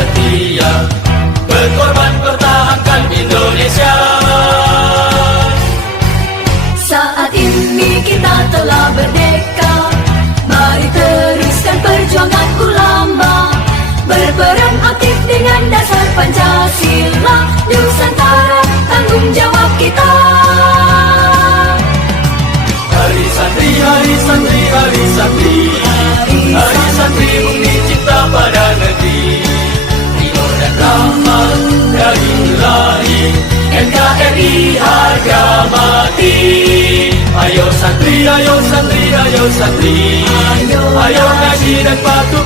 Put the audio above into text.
setia berkorban pertahankan Indonesia. Saat ini kita telah merdeka, mari teruskan perjuangan ulama, berperan aktif dengan dasar Pancasila, Nusantara tanggung jawab kita. Hari santri, hari santri, hari santri, hari santri bukti cinta pada negeri. Ridho dan rahmat dari Ilahi, NKRI harga mati. Ayo santri, ayo santri, ayo santri, ayo ngaji dan patuh